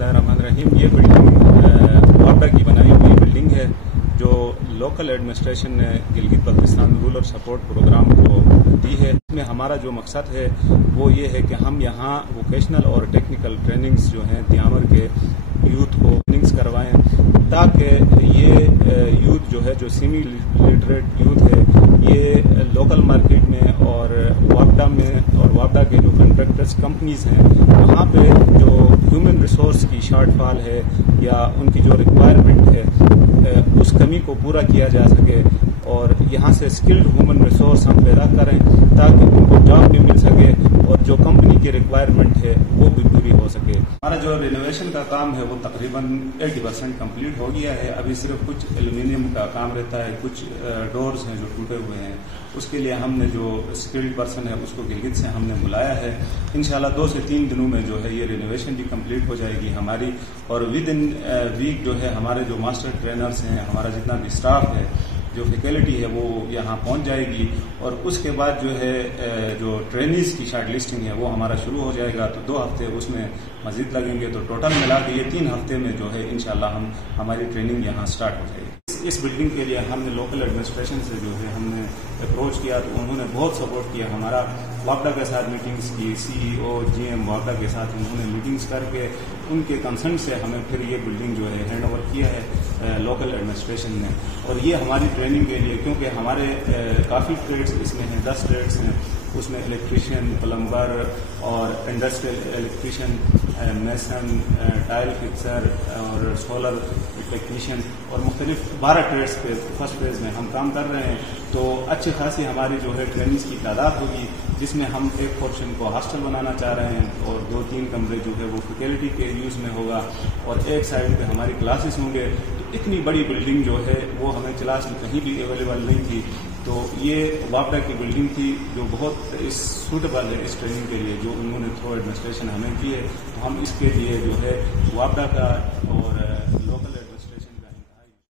बिस्मिल्लाहिर्रहमानिर्रहीम। ये बिल्डिंग वापडा की बनाई हुई बिल्डिंग है जो लोकल एडमिनिस्ट्रेशन ने Gilgit Baltistan rural support programme को दी है। इसमें हमारा जो मकसद है वो ये है कि हम यहाँ वोकेशनल और टेक्निकल ट्रेनिंग्स जो हैं दियावर के यूथ को ट्रेनिंग्स करवाएं ताकि ये यूथ जो है जो सेमी लिटरेट यूथ है ये लोकल मार्केट में और वापडा के जो कंट्रैक्टर्स कंपनीज हैं वहाँ पे जो ह्यूमन रिसोर्स की शॉर्टफॉल है या उनकी जो रिक्वायरमेंट है उस कमी को पूरा किया जा सके और यहाँ से स्किल्ड ह्यूमन रिसोर्स हम पैदा करें ताकि उनको जॉब भी मिल सके और जो कंपनी की रिक्वायरमेंट है वो भी पूरी हो सके। हमारा जो रिनोवेशन का काम है वो तकरीबन 80% कंप्लीट हो गया है। अभी सिर्फ कुछ एल्यूमिनियम का काम रहता है, कुछ डोर्स हैं जो टूटे हुए हैं। उसके लिए हमने जो स्किल्ड पर्सन है उसको गिलगित से हमने बुलाया है। इंशाल्लाह 2 से 3 दिनों में जो है ये रिनोवेशन भी कंप्लीट हो जाएगी हमारी और विद इन वीक जो है हमारे जो मास्टर ट्रेनर्स हैं, हमारा जितना भी स्टाफ है, जो फैकल्टी है वो यहाँ पहुँच जाएगी और उसके बाद जो है जो ट्रेनीज की शॉर्ट लिस्टिंग है वो हमारा शुरू हो जाएगा। तो 2 हफ्ते उसमें मजीद लगेंगे तो टोटल मिला के ये 3 हफ्ते में जो है इंशाल्लाह हमारी ट्रेनिंग यहाँ स्टार्ट हो जाएगी। इस बिल्डिंग के लिए हमने लोकल एडमिनिस्ट्रेशन से जो है हमने अप्रोच किया तो उन्होंने बहुत सपोर्ट किया। हमारा वापडा के साथ मीटिंग्स की, CEO GM वापडा के साथ उन्होंने मीटिंग्स करके उनके कंसर्न से हमें फिर ये बिल्डिंग जो है हैंड ओवर किया है लोकल एडमिनिस्ट्रेशन ने। और ये हमारी ट्रेनिंग के लिए, क्योंकि हमारे काफ़ी ट्रेड्स इसमें हैं, 10 ट्रेड्स हैं, उसमें इलेक्ट्रीशियन, प्लम्बर और industrial electrician, mason, tile fixer और सोलर टेक्नीशियन और मुख्तलिफ 12 ट्रेड्स पे फर्स्ट फेज में हम काम कर रहे हैं। तो अच्छी खासी हमारी जो है ट्रेनिंग्स की तादाद होगी जिसमें हम एक पोर्शन को हॉस्टल बनाना चाह रहे हैं और 2-3 कमरे जो है वो फैकल्टी के यूज़ में होगा और एक साइड पे हमारी क्लासेस होंगे। तो इतनी बड़ी बिल्डिंग जो है वो हमें क्लास में कहीं भी अवेलेबल नहीं थी। तो ये वापडा की बिल्डिंग थी जो बहुत सूटेबल है इस ट्रेनिंग के लिए जो उन्होंने थ्रू एडमिनिस्ट्रेशन हमें की है। तो हम इसके लिए जो है वापडा का और